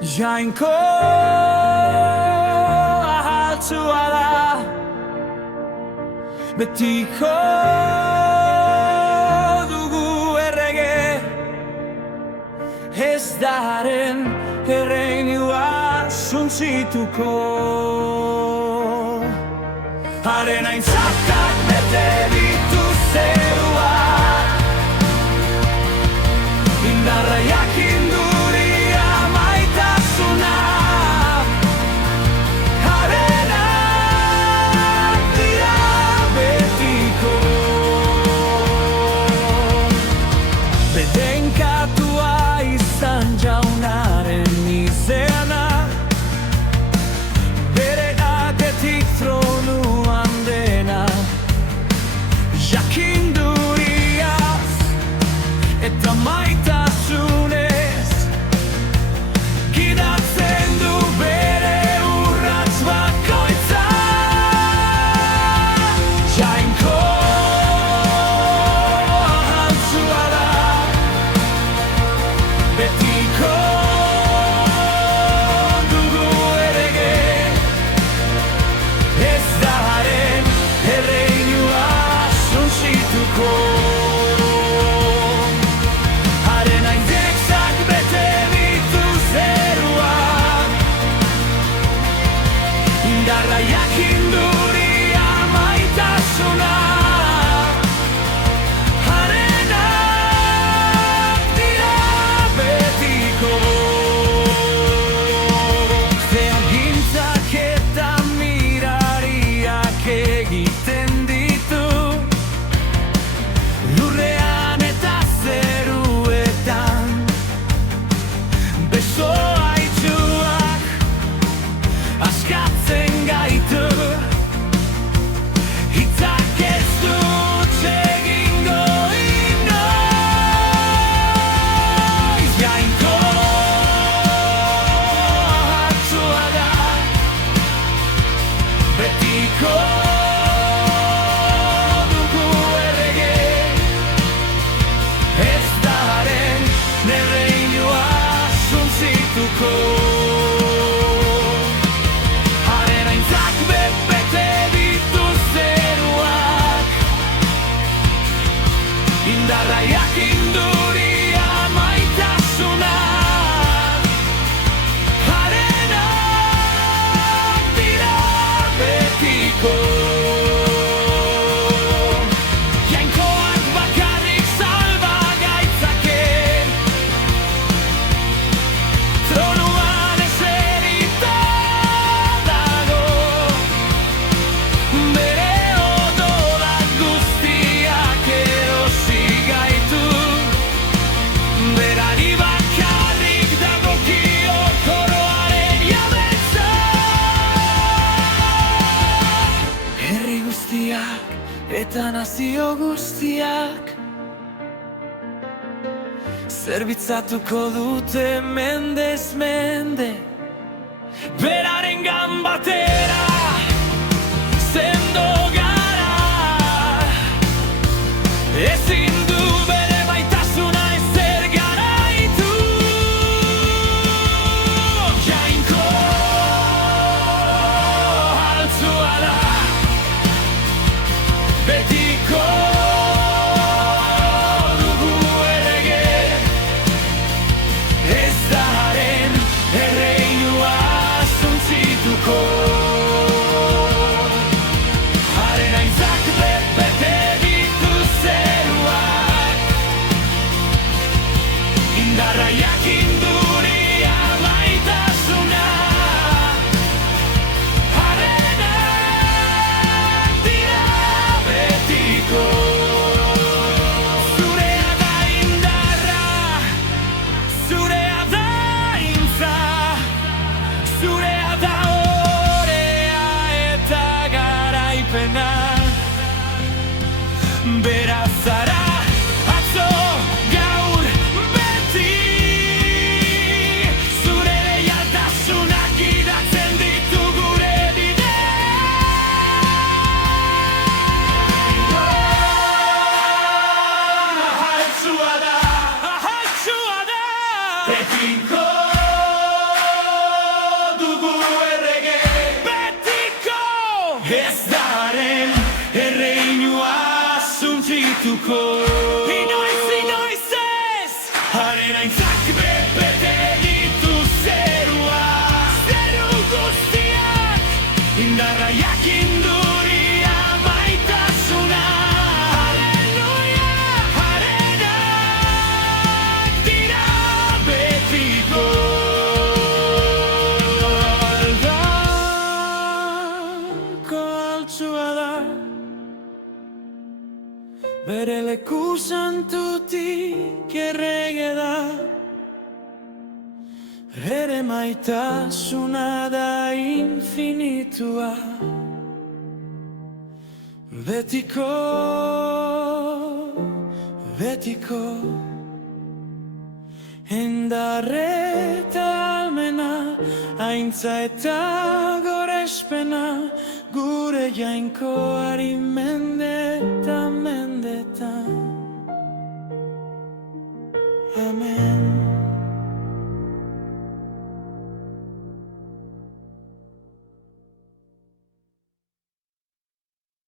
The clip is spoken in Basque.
Jainko ahaltzua da, betiko dugu errege, ez daren erreinua suntzituko. Haren aintzatak bete ditu zeruak, indarra jakinduria maitasuna. Harenak dira betiko, betenkatua izan jaunaren izena, bere atetik tronuan dena, jakinduriaz eta maitasunez gidatzen du bere urrats bakoitza. Jainko ahaltzua da, betiko dugu errege, ez daren erreinua suntzituko. Haren aintzak bete ditu zeruak, indarra jakinduria maitasuna. Harenak dira betiko, zehagintzak eta mirariak egiten ditu, lurrean eta zeruetan, beso haitsuak askatzen gaitu, hitzak ez dut egingo inoiz. Jainko ahaltzua da, betiko dugu errege, ez daren erreinua suntzituko. Haren aintzak bete ditu zeruak, indarra jakinduria maitasuna. Harenak dira betiko, jainkoak bakarrik salba gaitzake, tronuan eserita dago, bere odorak guztiak erosi gaitu, berari bakarrik dagokio koroaren jabetza. Herri guztiak eta nazio guztiak zerbitzatuko dute mendez mende, berarengan batera sendo gara. Ezin du bere maitasuna ezer garaitu. Jainko ahaltzua da, betiko dugu errege, ez daren erreinua suntzituko. ez daren erreinua suntzituko. Inoiz ez, haren aintzak bete ditu zerua. Zeru guztiak, indarra jakinduria maitasuna. Aleluia, harenak dira betiko. Aldako altzua da, bere leku santutik errege da. Ere maitasuna da infinitua. Betiko, betiko, indarreta almena, aintza eta gorespena, gure jainkoari mendetan, mendetan. Amen.